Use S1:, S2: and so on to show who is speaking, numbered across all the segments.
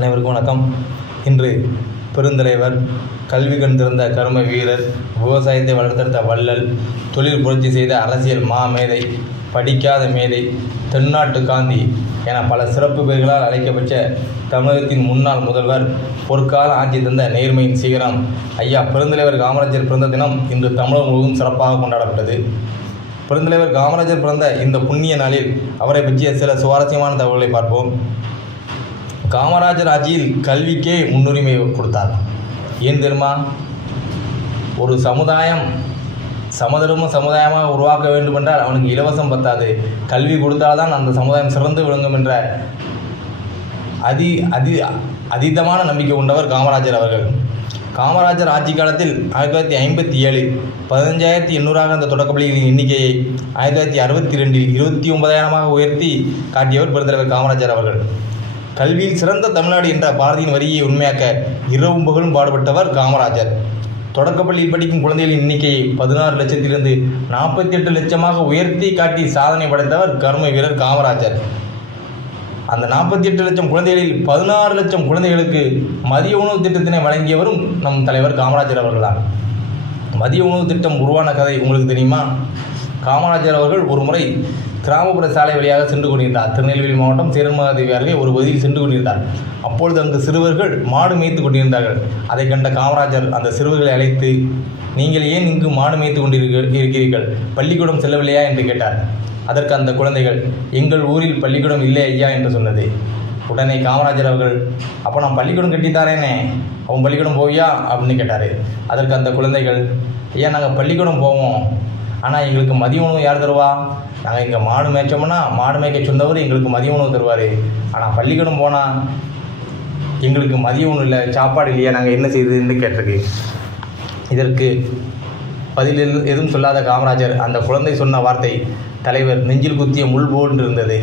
S1: அனைவருக்கும் வணக்கம். இன்று பெருந்தலைவர் கல்வி கண் திறந்த கரும வீரர் விவசாயத்தை வளர்த்தெடுத்த வள்ளல் தொழில் புரட்சி செய்த அரசியல் மாமேதை படிக்காத மேதை தென்னாட்டு காந்தி என பல சிறப்பு பெயர்களால் அழைக்கப்பட்ட தமிழகத்தின் முன்னாள் முதல்வர் பொற்கால ஆட்சி தந்த நேர்மையின் சிகரம் ஐயா பெருந்தலைவர் காமராஜர் பிறந்த தினம் இன்று தமிழகம் முழுவதும் சிறப்பாக கொண்டாடப்பட்டது. பெருந்தலைவர் காமராஜர் பிறந்த இந்த புண்ணிய நாளில் அவரை பற்றிய சில சுவாரஸ்யமான தகவல்களை பார்ப்போம். காமராஜர் ஆட்சியில் கல்விக்கே முன்னுரிமை கொடுத்தார். ஏன் தெரியுமா? ஒரு சமுதாயம் சமதர்ம சமுதாயமாக உருவாக்க வேண்டுமென்றால் அவனுக்கு இலவசம் பத்தாது. கல்வி கொடுத்தால்தான் அந்த சமுதாயம் சிறந்து விளங்கும் என்ற அதி அதி அதீதமான நம்பிக்கை கொண்டவர் காமராஜர் அவர்கள். காமராஜர் ஆட்சி காலத்தில் ஆயிரத்தி தொள்ளாயிரத்தி ஐம்பத்தி ஏழு பதினஞ்சாயிரத்தி எண்ணூறாக அந்த தொடக்கப்பள்ளிகளின் எண்ணிக்கையை ஆயிரத்தி தொள்ளாயிரத்தி அறுபத்தி ரெண்டில் இருபத்தி ஒன்பதாயிரமாக உயர்த்தி காட்டியவர் பெருந்தலைவர் காமராஜர் அவர்கள். கல்வியில் சிறந்த தமிழ்நாடு என்ற பாரதியின் வரியை உண்மையாக்க இரவும் பகலும் பாடுபட்டவர் காமராஜர். தொடக்கப்பள்ளியில் படிக்கும் குழந்தைகளின் எண்ணிக்கையை பதினாறு லட்சத்திலிருந்து நாற்பத்தி எட்டு லட்சமாக உயர்த்தி காட்டி சாதனை படைத்தவர் கர்ம வீரர் காமராஜர். அந்த நாற்பத்தி எட்டு லட்சம் குழந்தைகளில் பதினாறு லட்சம் குழந்தைகளுக்கு மதிய உணவு திட்டத்தினை வழங்கியவரும் நம் தலைவர் காமராஜர் அவர்கள்தான். மதிய உணவு திட்டம் உருவான கதை உங்களுக்கு தெரியுமா? காமராஜர் அவர்கள் ஒரு முறை கிராமப்புற சாலை வழியாக சென்று கொண்டிருந்தார். திருநெல்வேலி மாவட்டம் சேரன்மாதேவி அருகே ஒரு பகுதியில் சென்று கொண்டிருந்தார். அப்பொழுது அங்கு சிறுவர்கள் மாடு மேய்த்து கொண்டிருந்தார்கள். அதை கண்ட காமராஜர் அந்த சிறுவர்களை அழைத்து நீங்கள் ஏன் இங்கு மாடு மேய்த்து கொண்டிருக்க இருக்கிறீர்கள்? பள்ளிக்கூடம் செல்லவில்லையா? என்று கேட்டார். அதற்கு அந்த குழந்தைகள் எங்கள் ஊரில் பள்ளிக்கூடம் இல்லை ஐயா என்று சொன்னது. உடனே காமராஜர் அவர்கள் அப்போ நான் பள்ளிக்கூடம் கட்டித்தாரேனே அவன் பள்ளிக்கூடம் போவியா? அப்படின்னு கேட்டார். அதற்கு அந்த குழந்தைகள் ஐயா நாங்கள் பள்ளிக்கூடம் போவோம். ஆனால் எங்களுக்கு மதிய உணவு யார் தருவா? நாங்கள் இங்கே மாடு மேய்ச்சோம்னா மாடு மேய்க்க சொன்னவர் எங்களுக்கு மதிய உணவு தருவார். ஆனால் பள்ளிக்கூடம் போனால் எங்களுக்கு மதிய உணவு இல்லை சாப்பாடு இல்லையா? நாங்கள் என்ன செய்யுதுன்னு கேட்டிருக்கு. இதற்கு பதில் எதுவும் சொல்லாத காமராஜர் அந்த குழந்தை சொன்ன வார்த்தை தலைவர் நெஞ்சில் குத்திய முள் போன்று இருந்தது.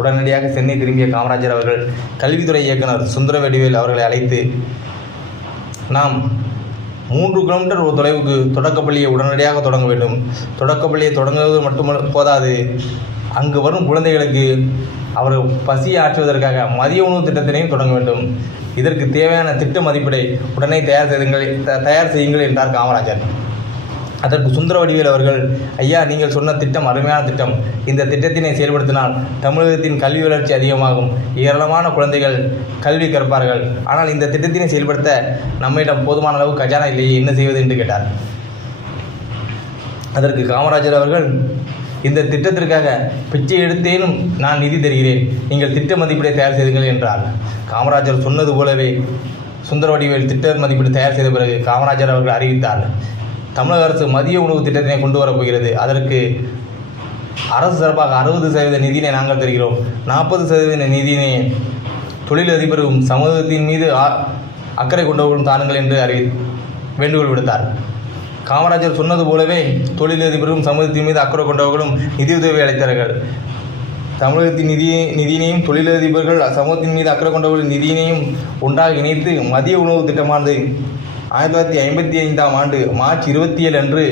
S1: உடனடியாக சென்னை திரும்பிய காமராஜர் அவர்கள் கல்வித்துறை இயக்குனர் சுந்தரவடிவேல் அவர்களை அழைத்து நாம் மூன்று கிலோமீட்டர் ஒரு தொலைவுக்கு தொடக்கப்பள்ளியை உடனடியாக தொடங்க வேண்டும். தொடக்கப்பள்ளியை தொடங்குவது மட்டுமல்ல போதாது. அங்கு வரும் குழந்தைகளுக்கு அவர்கள் பசியை ஆற்றுவதற்காக மதிய உணவு திட்டத்தினையும் தொடங்க வேண்டும். இதற்கு தேவையான திட்ட மதிப்பீடை உடனே தயார் செய்யுங்கள் த- தயார் செய்யுங்கள் என்றார் காமராஜர். அதற்கு சுந்தர வடிவேல் அவர்கள் ஐயா நீங்கள் சொன்ன திட்டம் அருமையான திட்டம். இந்த திட்டத்தினை செயல்படுத்தினால் தமிழகத்தின் கல்வி வளர்ச்சி அதிகமாகும். ஏராளமான குழந்தைகள் கல்வி கற்பார்கள். ஆனால் இந்த திட்டத்தினை செயல்படுத்த நம்மிடம் போதுமான அளவு கஜானா இல்லையே. என்ன செய்வது? என்று கேட்டார். அதற்கு காமராஜர் அவர்கள் இந்த திட்டத்திற்காக பிச்சை எடுத்தேனும் நான் நிதி தருகிறேன். நீங்கள் திட்ட மதிப்பீடை தயார் செய்துங்கள் என்றார். காமராஜர் சொன்னது போலவே சுந்தர வடிவேல் திட்ட மதிப்பீடு தயார் செய்த பிறகு காமராஜர் அவர்கள் அறிவித்தார். தமிழக அரசு மதிய உணவு திட்டத்தினை கொண்டு வரப்போகிறது அதற்கு அரசு சார்பாக அறுபது சதவீத நிதியினை நாங்கள் தருகிறோம். நாற்பது சதவீத நிதியினை தொழிலதிபரும் சமூகத்தின் மீது அக்கறை கொண்டவர்களும் தாருங்கள் என்று அறி வேண்டுகோள் விடுத்தார். காமராஜர் சொன்னது போலவே தொழிலதிபரும் சமூகத்தின் மீது அக்கறை கொண்டவர்களும் நிதியுதவி அளித்தார்கள். தமிழகத்தின் நிதி நிதியினையும் தொழிலதிபர்கள் சமூகத்தின் மீது அக்கறை கொண்டவர்கள் நிதியினையும் ஒன்றாக இணைத்து மதிய உணவு திட்டமானது ஆயிரத்தி தொள்ளாயிரத்தி ஐம்பத்தி ஐந்தாம் ஆண்டு மார்ச் இருபத்தி ஏழு அன்று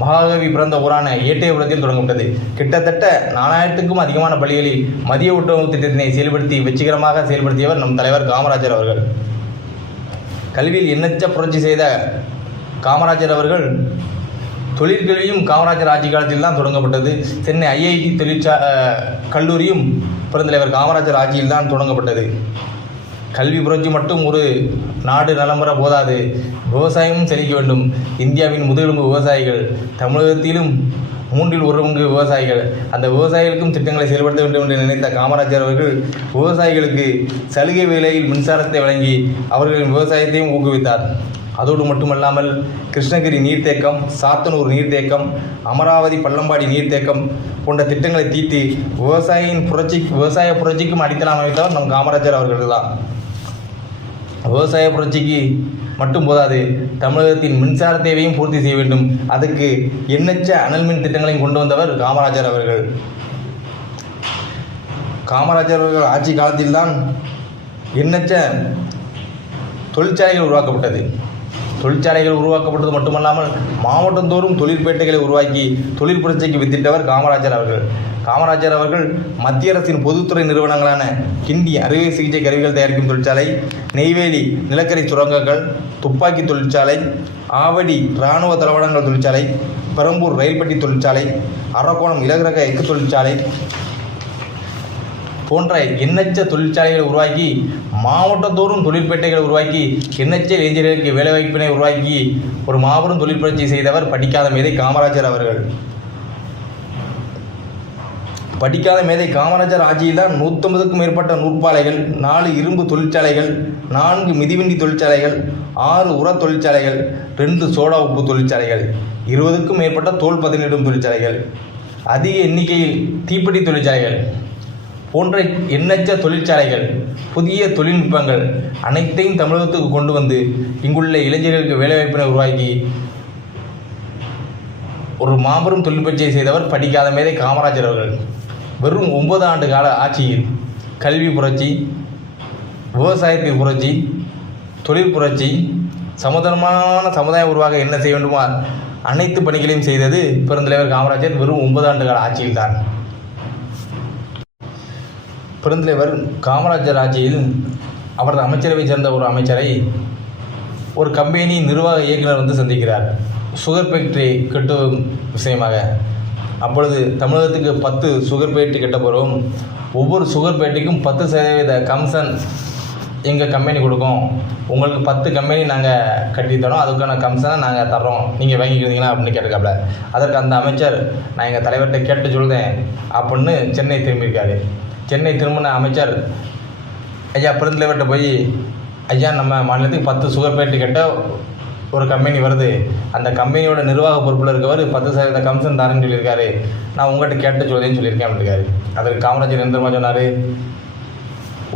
S1: மகாகவி பிறந்த ஊரான ஏட்டையபுரத்தில் தொடங்கப்பட்டது. கிட்டத்தட்ட நாலாயிரத்துக்கும் அதிகமான பள்ளிகளில் மதிய உணவு திட்டத்தினை செயல்படுத்தி வெற்றிகரமாக செயல்படுத்தியவர் நம் தலைவர் காமராஜர் அவர்கள். கல்வியில் எண்ணற்ற புரட்சி செய்த காமராஜர் அவர்கள் தொழிற்கல்வியும் காமராஜர் ஆட்சி காலத்தில் தான் தொடங்கப்பட்டது. சென்னை ஐஐடி தொழிற்சா கல்லூரியும் பெருந்தலைவர் காமராஜர் ஆட்சியில் தான் தொடங்கப்பட்டது. கல்வி புரட்சி மட்டும் ஒரு நாடு நலம்பெற போதாது. விவசாயமும் செழிக்க வேண்டும். இந்தியாவின் முதுகெலும்பு விவசாயிகள் தமிழகத்திலும் மூன்றில் ஒரு பங்கு விவசாயிகள். அந்த விவசாயிகளுக்கும் திட்டங்களை செயல்படுத்த வேண்டும் என்று நினைத்த காமராஜர் அவர்கள் விவசாயிகளுக்கு சலுகை விலையில் மின்சாரத்தை வழங்கி அவர்களின் விவசாயத்தையும் ஊக்குவித்தார். அதோடு மட்டுமல்லாமல் கிருஷ்ணகிரி நீர்த்தேக்கம் சாத்தனூர் நீர்த்தேக்கம் அமராவதி பள்ளம்பாடி நீர்த்தேக்கம் போன்ற திட்டங்களை தீட்டி விவசாயியின் புரட்சி விவசாய புரட்சிக்கும் அடித்தளம் அமைத்தவர் நம் காமராஜர் அவர்கள் தான் விவசாய புரட்சிக்கு மட்டும் போதாது தமிழகத்தின் மின்சார தேவையும் பூர்த்தி செய்ய வேண்டும். அதுக்கு எண்ணற்ற அனல் மின் திட்டங்களையும் கொண்டு வந்தவர் காமராஜர் அவர்கள். காமராஜர் அவர்கள் ஆட்சி காலத்தில்தான் எண்ணற்ற தொழிற்சாலைகள் உருவாக்கப்பட்டது. தொழிற்சாலைகள் உருவாக்கப்பட்டது மட்டுமல்லாமல் மாவட்டந்தோறும் தொழிற்பேட்டைகளை உருவாக்கி தொழில் புரட்சிக்கு வித்திட்டவர் காமராஜர் அவர்கள். காமராஜர் அவர்கள் மத்திய அரசின் பொதுத்துறை நிறுவனங்களான கிண்டி அறுவை சிகிச்சை கருவிகள் தயாரிக்கும் தொழிற்சாலை நெய்வேலி நிலக்கரி சுரங்கங்கள் துப்பாக்கி தொழிற்சாலை ஆவடி இராணுவ தளவாடங்கள் தொழிற்சாலை பெரம்பூர் ரயில்பட்டி தொழிற்சாலை அரக்கோணம் இலகுரக எஃகு தொழிற்சாலை போன்ற எண்ணற்ற தொழிற்சாலைகளை உருவாக்கி மாவட்டத்தோறும் தொழிற்பேட்டைகளை உருவாக்கி எண்ணற்ற இளைஞர்களுக்கு வேலைவாய்ப்பினை உருவாக்கி ஒரு மாபெரும் தொழிற்பயிற்சி புரட்சி செய்தவர் படிக்காத மீதை காமராஜர் அவர்கள். படிக்காத மேதை காமராஜர் ஆட்சியில் தான் நூற்றம்பதுக்கும் மேற்பட்ட நூற்பாலைகள் நாலு இரும்பு தொழிற்சாலைகள் நான்கு மிதிவண்டி தொழிற்சாலைகள் ஆறு உர தொழிற்சாலைகள் ரெண்டு சோடா உப்பு தொழிற்சாலைகள் இருபதுக்கும் மேற்பட்ட தோல் பதனிடும் தொழிற்சாலைகள் அதிக எண்ணிக்கையில் தீப்பெட்டி தொழிற்சாலைகள் போன்ற எண்ணற்ற தொழிற்சாலைகள் புதிய தொழில்நுட்பங்கள் அனைத்தையும் தமிழகத்துக்கு கொண்டு வந்து இங்குள்ள இளைஞர்களுக்கு வேலைவாய்ப்பினை உருவாக்கி ஒரு மாபெரும் தொழிற்பயிற்சியை செய்தவர் படிக்காத மேதை காமராஜர் அவர்கள். வெறும் ஒன்பது ஆண்டு கால ஆட்சியில் கல்வி புரட்சி விவசாயத்தை புரட்சி தொழில் புரட்சி சமதனமான சமுதாயம் உருவாக என்ன செய்ய வேண்டுமோ அனைத்து பணிகளையும் செய்தது பெருந்தலைவர் காமராஜர் வெறும் ஒன்பது ஆண்டு கால ஆட்சியில்தான். பெருந்தலைவர் காமராஜர் ஆட்சியில் அவரது அமைச்சரவைச் சேர்ந்த ஒரு அமைச்சரை ஒரு கம்பெனி நிர்வாக இயக்குனர் வந்து சந்திக்கிறார். சுகர் ஃபேக்டரி கட்டும் விஷயமாக. அப்பொழுது தமிழகத்துக்கு பத்து சுகர் பேட்டி கட்ட ஒவ்வொரு சுகர் பேட்டிக்கும் பத்து சதவீத கமிஷன் எங்கள் கம்பெனி கொடுக்கும். உங்களுக்கு பத்து கம்பெனி நாங்கள் கட்டி தரோம். அதுக்கான கமிஷனை நாங்கள் தர்றோம். நீங்கள் வாங்கிக்கிறீங்களா அப்படின்னு கேட்டிருக்காப்புல அதற்கு அந்த அமைச்சர் நான் எங்கள் தலைவர்கிட்ட கேட்டு சொல்கிறேன் அப்படின்னு சென்னை திரும்பியிருக்காரு. சென்னை திரும்பின அமைச்சர் ஐயா பெருந்தலைவர்கிட்ட போய் ஐயா நம்ம மாநிலத்துக்கு பத்து சுகர் பேட்டி கட்ட ஒரு கம்பெனி வருது. அந்த கம்பெனியோட நிர்வாக பொறுப்பில் இருக்கவர் பத்து சதவீத கமிஷன் தரேன்னு சொல்லியிருக்காரு. நான் உங்கள்கிட்ட கேட்டு சொல்லுதேன்னு சொல்லியிருக்கேன் அப்படிருக்காரு அதற்கு காமராஜர் எந்திரமா சொன்னார்.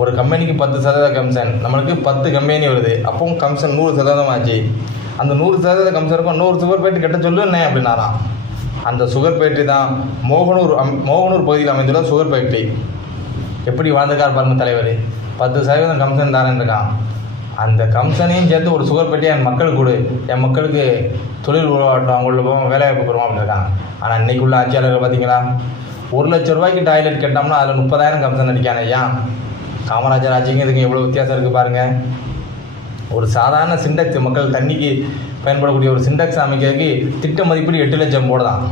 S1: ஒரு கம்பெனிக்கு பத்து சதவீத கமிஷன் நம்மளுக்கு பத்து கம்பெனி வருது. அப்பவும் கமிஷன் நூறு சதவீதம் ஆச்சு. அந்த நூறு சதவீத கமிஷனுக்கும் நூறு சுகர் பேட்டு கெட்ட சொல்லு என்ன அப்படின்னாராம். அந்த சுகர் ஃபேக்டரி தான் மோகனூர் அம் மோகனூர் பகுதியில் அமைந்துள்ள சுகர் ஃபேக்டரி எப்படி வாழ்ந்துக்கார் பாருங்க தலைவர். பத்து சதவீதம் கமிஷன் தரேன் இருக்கான் அந்த கம்சனையும் சேர்த்து ஒரு சுகர் பெட்டி என் மக்களுக்கு கொடு. என் மக்களுக்கு தொழில் உருவாட்டம் அவங்களோட போவோம் வேலைவாய்ப்பு பெறுவோம் அப்படின்னு இருக்காங்க ஆனால் இன்னைக்கு உள்ள ஆட்சியாளர்கள் பார்த்தீங்களா ஒரு லட்ச ரூபாய்க்கு டாய்லெட் கேட்டோம்னா அதில் முப்பதாயிரம் கமிஷன் அடிக்கான ஐயா. காமராஜர் ஆட்சிக்கும் இதுக்கு எவ்வளோ வித்தியாசம் இருக்குது பாருங்கள் ஒரு சாதாரண சிண்டக்ஸ் மக்கள் தண்ணிக்கு பயன்படக்கூடிய ஒரு சிண்டக்ஸ் அமைக்கிறதுக்கு திட்ட மதிப்பீடு எட்டு லட்சம் போடுதான்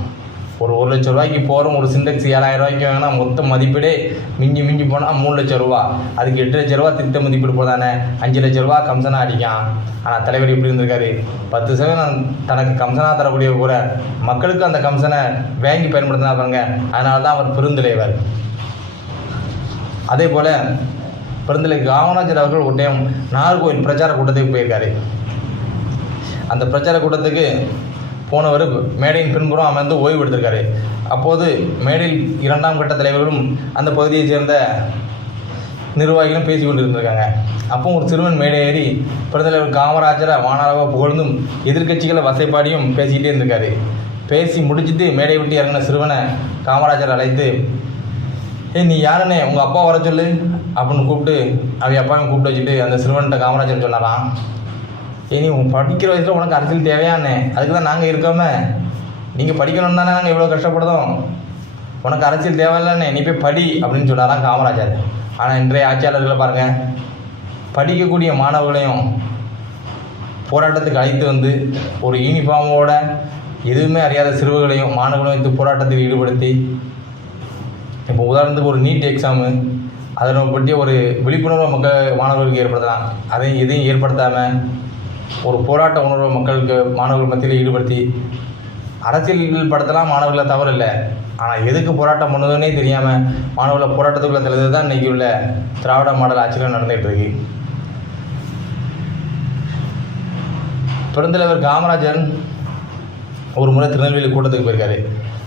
S1: ஒரு ஒரு லட்ச ரூபாய்க்கு போகிறோம் ஒரு சிண்டெக்ஸ் ஏழாயிரம் ரூபாய்க்கு வாங்கினா மொத்த மதிப்பீடே மிஞ்சி மிஞ்சி போனால் மூணு லட்ச ரூபா. அதுக்கு எட்டு லட்ச ரூபா திட்ட மதிப்பீடு போதானே? அஞ்சு லட்ச ரூபா கம்சனாக அடிக்கான். ஆனால் தலைவர் இப்படி இருந்திருக்காரு? பத்து சதவீதம் தனக்கு கம்சனாக தரக்கூடிய கூட மக்களுக்கு அந்த கம்சனை வாங்கி பயன்படுத்தினா பாருங்க. அதனால தான் அவர் பெருந்தலைவர். அதே போல் பெருந்தலை காமராஜர் அவர்கள் ஒரு டைம் நாகர்கோவில் பிரச்சார கூட்டத்துக்கு போயிருக்காரு. அந்த பிரச்சார கூட்டத்துக்கு போனவர் மேடையின் பின்புறம் அமர்ந்து ஓய்வு எடுத்திருக்காரு. அப்போது மேடையில் இரண்டாம் கட்ட தலைவர்களும் அந்த பகுதியைச் சேர்ந்த நிர்வாகிகளும் பேசி கொண்டிருந்திருக்காங்க. அப்போ ஒரு சிறுவன் மேடை ஏறி பிரதலைவர் காமராஜரை வானாளவாக புகழ்ந்தும் எதிர்க்கட்சிகளை வசைப்பாடியும் பேசிக்கிட்டே இருந்திருக்காரு. பேசி முடிச்சுட்டு மேடை விட்டு இறங்கின சிறுவனை காமராஜர் அழைத்து ஏய் நீ யாருண்ணே உங்கள் அப்பா வர சொல்லு. அப்படின்னு கூப்பிட்டு அவங்க அப்பாவையும் கூப்பிட்டு வச்சுட்டு அந்த சிறுவன்கிட்ட காமராஜர் சொன்னாராம். ஏய் நீ உன் படிக்கிற வயசில் உனக்கு அரசியல் தேவையானே அதுக்கு தான் நாங்கள் இருக்கோமே. நீங்கள் படிக்கணும் தானே நாங்கள் இவ்வளோ கஷ்டப்படுதோம் உனக்கு அரசியல் தேவையில்லைண்ணே. நீ போய் படி அப்படின்னு சொன்னாராம் காமராஜர். ஆனால் இன்றைய ஆட்சியாளர்களை பாருங்கள் படிக்கக்கூடிய மாணவர்களையும் போராட்டத்துக்கு அழைத்து வந்து ஒரு யூனிஃபார்மோட எதுவுமே அறியாத சிறுவர்களையும் மாணவர்களையும் வைத்து போராட்டத்தில் ஈடுபடுத்தி இப்போ உதாரணத்துக்கு ஒரு நீட் எக்ஸாமு அதனை பற்றி ஒரு விழிப்புணர்வு மக்கள் மாணவர்களுக்கு ஏற்படுத்தலாம். அதையும் எதையும் ஏற்படுத்தாமல் ஒரு போராட்ட உணர்வை மக்களுக்கு மாணவர்கள் மத்தியில் ஈடுபடுத்தி அரசியல் படுத்தலாம் மாணவர்களை தவறு இல்லை ஆனால் எதுக்கு போராட்டம் பண்ணுதுன்னே தெரியாமல் மாணவர்களை போராட்டத்துக்குள்ள தலைது தான் இன்றைக்கி உள்ள திராவிட மாடல் ஆட்சியில் நடந்துகிட்டு இருக்கு. பெருந்தலைவர் காமராஜர் ஒரு முறை திருநெல்வேலி கூட்டத்துக்கு போயிருக்காரு.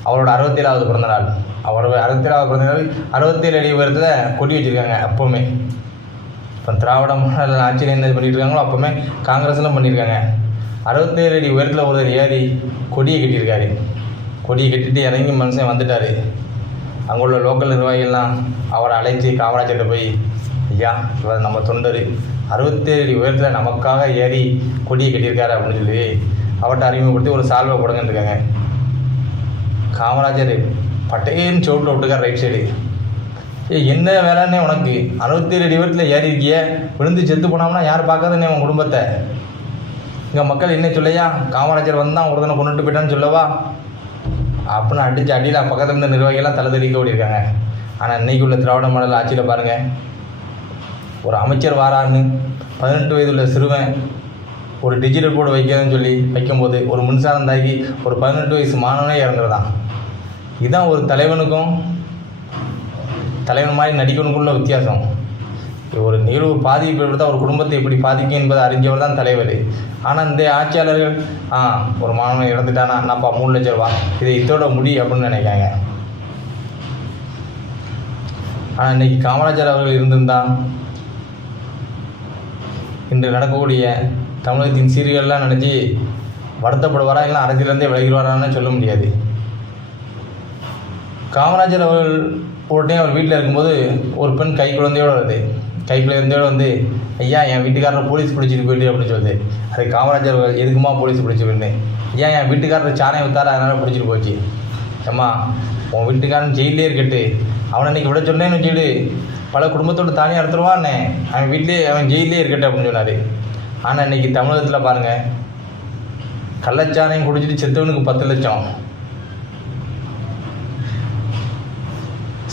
S1: அவரோட அறுபத்தேழாவது பிறந்தநாள். அவரோட அறுபத்தேழாவது பிறந்தநாள் அறுபத்தேழு அடி உயரத்தில் கொடி வச்சுருக்காங்க அப்போவுமே இப்போ திராவிட மாடல் ஆட்சியில் என்ன பண்ணிட்டு இருக்காங்களோ அப்போவுமே காங்கிரஸ்லாம் பண்ணியிருக்காங்க. அறுபத்தேழு அடி உயரத்தில் ஒருத்தர் ஏறி கொடியை கட்டியிருக்காரு. கொடியை கட்டிட்டு இறங்கி மனுஷன் வந்துட்டார். அங்கே உள்ள லோக்கல் நிர்வாகிகள்லாம் அவரை அழைச்சி காமராஜர்கிட்ட போய் ஐயா இவர் நம்ம தொண்டர். அறுபத்தேழு அடி உயரத்தில் நமக்காக ஏறி கொடியை கட்டியிருக்காரு அப்படின்னு சொல்லி அவர்கிட்ட அறிமுகப்படுத்தி ஒரு சால்வை கொடுங்கன்னு இருக்காங்க. காமராஜர் பட்டையன்னு சோட்டில் விட்டுக்கார் ரைட் சைடு ஏ என்ன வேலைன்னே உனக்கு? அறுபத்தேழு ஏழு உயரத்தில் ஏறி இருக்கிய. விழுந்து செத்து போனோம்னா யார் பார்க்காதுன்னே உன் குடும்பத்தை? இங்கே மக்கள் என்ன சொல்லையா? காமராஜர் வந்தான் ஒருத்தனை கொண்டுட்டு போயிட்டான்னு சொல்லவா? அப்படின்னு அடித்து அடியில் பக்கத்தில் இருந்த நிர்வாகிகள்லாம் தலை தெளிக்க ஓடிருக்காங்க ஆனால் இன்றைக்கி உள்ள திராவிட மாடல் ஆட்சியில் பாருங்கள் ஒரு அமைச்சர் வாரான்னு பதினெட்டு வயதுள்ள சிறுவன் ஒரு டிஜிட்டல் போர்டு வைக்கிறதுன்னு சொல்லி வைக்கும்போது ஒரு மின்சாரம் தாக்கி ஒரு பதினெட்டு வயசு மாணவனே இறங்குறதான் இதுதான் ஒரு தலைவனுக்கும் தலைவன் மாதிரி நடிக்கணுக்குள்ள வித்தியாசம். ஒரு நிகழ்வு பாதிப்பு ஒரு குடும்பத்தை எப்படி பாதிக்கும் என்பதை அறிஞ்சவர் தான் தலைவர். ஆனால் இந்த ஆட்சியாளர்கள் ஆ ஒரு மாணவன் இறந்துட்டானா? நான்ப்பா மூணு லட்சம் ரூபா. இதை இதோட முடி அப்படின்னு நினைக்காங்க. ஆனால் இன்னைக்கு காமராஜர் அவர்கள் இருந்திருந்தான் இன்று நடக்கக்கூடிய தமிழகத்தின் சீர்கள்லாம் நினச்சி வருத்தப்படுவாரா? இல்லை அரசியலேருந்தே விலகிடுவாரான்னு சொல்ல முடியாது. காமராஜர் அவர்கள் ஒரு டைம் அவர் வீட்டில் இருக்கும்போது ஒரு பெண் கை குழந்தையோடு வருது. கை குழந்தையோடு வந்து ஐயா என் வீட்டுக்காரரை போலீஸ் பிடிச்சிட்டு போயிட்டு அப்படின்னு சொல்லுது. அது காமராஜர் எதுக்குமா போலீஸ் பிடிச்சி போயிட்டு ஏன் என் வீட்டுக்காரரை சாணம் வித்தார அதனால் பிடிச்சிட்டு போச்சு. ஏம்மா உன் வீட்டுக்காரன் ஜெயிலே இருக்கட்டு. அவனை இன்றைக்கி விட சொன்னேன்னு வச்சுட்டு பல குடும்பத்தோடு தானியாக எடுத்துருவான்னே அவன் வீட்டிலே அவன் ஜெயிலே இருக்கட்டும் அப்படின்னு சொன்னார். ஆனால் இன்னைக்கு தமிழகத்தில் பாருங்கள் கள்ளச்சாணையும் குடிச்சிட்டு செத்தவனுக்கு பத்து லட்சம்.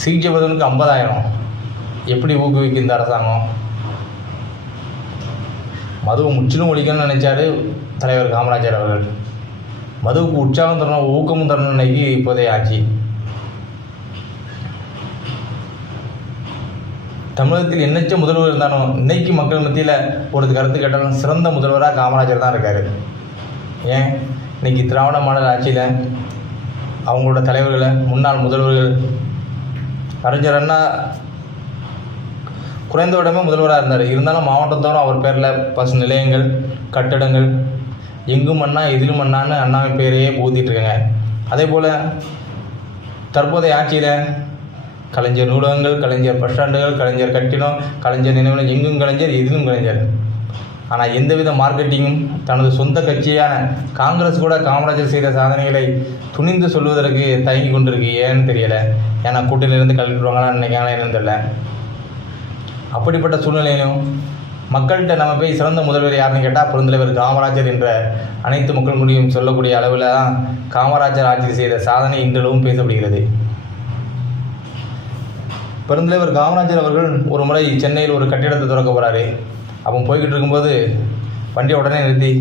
S1: சிகிச்சை ஐம்பதாயிரம். எப்படி ஊக்குவிக்கும் இந்த அரசாங்கம்? மதுவை முற்றிலும் ஒழிக்கணும்னு நினைச்சாரு தலைவர் காமராஜர் அவர்கள். மதுவுக்கு உற்சாகம் தரணும் ஊக்கமும் தரணும் இன்னைக்கு இப்போதைய ஆட்சி. தமிழகத்தில் எண்ணற்ற முதல்வர் இருந்தாலும் இன்னைக்கு மக்கள் மத்தியில் ஒரு கருத்து கேட்டாலும் சிறந்த முதல்வராக காமராஜர் தான் இருக்கார். ஏன்? இன்னைக்கு திராவிட மாடல் ஆட்சியில் அவங்களோட தலைவர்களை முன்னாள் முதல்வர்கள் அறிஞர் அண்ணா குறைந்த உடம்பு முதல்வராக இருந்தார். இருந்தாலும் மாவட்டத்தோறும் அவர் பேரில் பஸ் நிலையங்கள் கட்டடங்கள் எங்கும் அண்ணா எதிலும் அண்ணான்னு அண்ணாவின் பேரையே புகுத்திட்டு அதே போல் தற்போதைய ஆட்சியில் கலைஞர் நூலகங்கள் கலைஞர் பஸ் ஸ்டாண்டுகள் கலைஞர் கட்டிடம் கலைஞர் நினைவுகள் எங்கும் கலைஞர் எதிலும் கலைஞர். ஆனால் எந்தவித மார்க்கெட்டிங்கும் தனது சொந்த கட்சியான காங்கிரஸ் கூட காமராஜர் செய்த சாதனைகளை துணிந்து சொல்வதற்கு தயங்கி கொண்டிருக்கு. ஏன்னு தெரியலை. ஏன்னா கூட்டணியிலேருந்து கலந்துருவாங்களான்னு நினைக்காங்களா என்னன்னு தெரியல. அப்படிப்பட்ட சூழ்நிலையிலும் மக்கள்கிட்ட நம்ம போய் சிறந்த முதல்வர் யாருன்னு கேட்டால் பெருந்தலைவர் காமராஜர் என்ற அனைத்து மக்கள் முடியும் சொல்லக்கூடிய அளவில் தான் காமராஜர் ஆட்சி செய்த சாதனை இன்றளவும் பேசப்படுகிறது. பெருந்தலைவர் காமராஜர் அவர்கள் ஒரு முறை சென்னையில் ஒரு கட்டிடத்தை திறக்க போகிறாரு அப்போ போய்கிட்டு இருக்கும்போது வண்டியை உடனே நிறுத்தி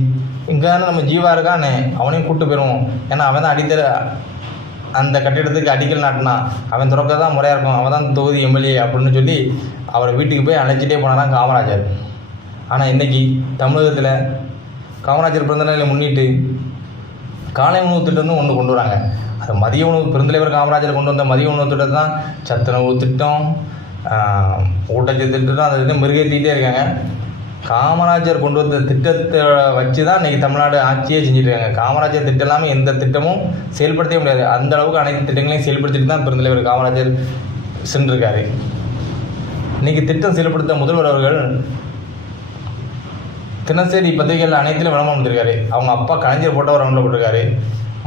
S1: இங்கே நம்ம ஜீவா இருக்கானே அவனையும் கூப்பிட்டு போயிடுவோம். ஏன்னா அவன் தான் அடித்தர அந்த கட்டிடத்துக்கு அடிக்கல் நாட்டினா அவன் துறக்க தான் முறையாக இருக்கும் அவன் தான் தொகுதி எம்எல்ஏ அப்படின்னு சொல்லி அவரை வீட்டுக்கு போய் அழைச்சிட்டே போனாராம் காமராஜர். ஆனால் இன்னைக்கு தமிழகத்தில் காமராஜர் பிறந்தநாளை முன்னிட்டு காலை உணவு திட்டம்னு ஒன்று கொண்டு வராங்க. அது மதிய உணவு பெருந்தலைவர் காமராஜர் கொண்டு வந்த மதிய உணவு திட்டம் தான் சத்துணவு திட்டம் ஊட்டச்சத்து திட்டம் அந்த மிருகத்திட்டே இருக்காங்க. காமராஜர் கொண்டு வந்த திட்டத்தை வச்சு தான் இன்றைக்கி தமிழ்நாடு ஆட்சியே செஞ்சுருக்காங்க காமராஜர் திட்டம் இல்லாமல் எந்த திட்டமும் செயல்படுத்தவே முடியாது. அந்த அளவுக்கு அனைத்து திட்டங்களையும் செயல்படுத்திட்டு தான் பெருந்தலைவர் காமராஜர் சென்றிருக்காரு. இன்னைக்கு திட்டம் செயல்படுத்த முதல்வர் அவர்கள் தினசரி பத்திரிகைகள் அனைத்திலும் விளம்பரம் வந்திருக்காரு அவங்க அப்பா கலைஞர் போட்டவர் விளம்பரம் போட்டிருக்காரு.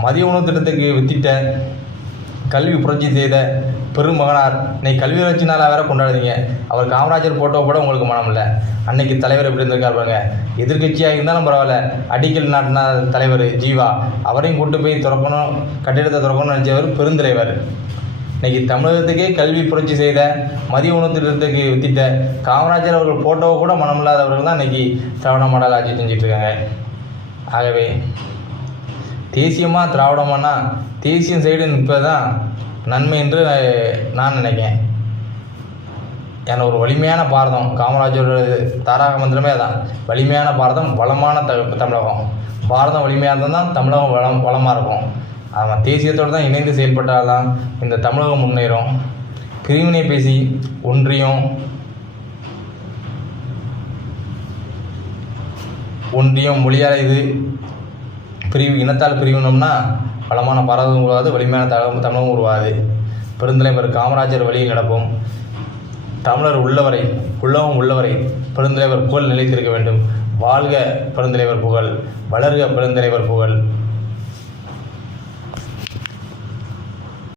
S1: மதிய உணவு திட்டத்துக்கு வித்திட்ட கல்வி புரட்சி செய்த பெருமகனார். இன்னைக்கு கல்வி வளர்ச்சி நாளாக வேற கொண்டாடுறீங்க. அவர் காமராஜர் போட்டோ கூட உங்களுக்கு மனம் இல்லை அன்னைக்கு தலைவர் எப்படி இருந்திருக்கார் பாருங்க. எதிர்கட்சியாக இருந்தாலும் பரவாயில்ல. அடிக்கல் நாட்டின தலைவர் ஜீவா. அவரையும் கூட்டு போய் திறக்கணும் கட்டிடத்தை திறக்கணும்னு நினச்சவர் பெருந்தலைவர் இன்னைக்கு தமிழகத்துக்கே கல்வி புரட்சி செய்த மதிய உணவு திட்டத்துக்கு வித்திட்ட காமராஜர் அவர்கள் போட்டோவை கூட மனமில்லாதவர்கள் தான் இன்னைக்கு திராவிட மாடல் ஆட்சி செஞ்சுட்டு இருக்காங்க ஆகவே தேசியமாக திராவிடமானா தேசியம் சைடு நிற்பது தான் நன்மை என்று நான் நினைக்கிறேன். என ஒரு வலிமையான பாரதம் காமராஜரோட தாராக மந்திரமே அதான். வலிமையான பாரதம் வளமான த தமிழகம். பாரதம் வலிமையாக இருந்தால் தான் தமிழகம் வளம் வளமாக இருக்கும். அவன் தேசியத்தோடு தான் இணைந்து செயல்பட்டால் தான் இந்த தமிழகம் முன்னேறும். பிரிவினை பேசி ஒன்றியம் ஒன்றியம் மொழியால் இது பிரிவு இனத்தால் பிரிவினோம்னா வளமான பாரதம் உருவாது வலிமையான தமிழ் தமிழகம் உருவாது. பெருந்தலைவர் காமராஜர் வழியில் நடப்போம். தமிழர் உள்ளவரை உள்ளவம் உள்ளவரை பெருந்தலைவர் புகழ் நிலைத்திருக்க வேண்டும். வாழ்க பெருந்தலைவர் புகழ் வளர்க பெருந்தலைவர் புகழ்.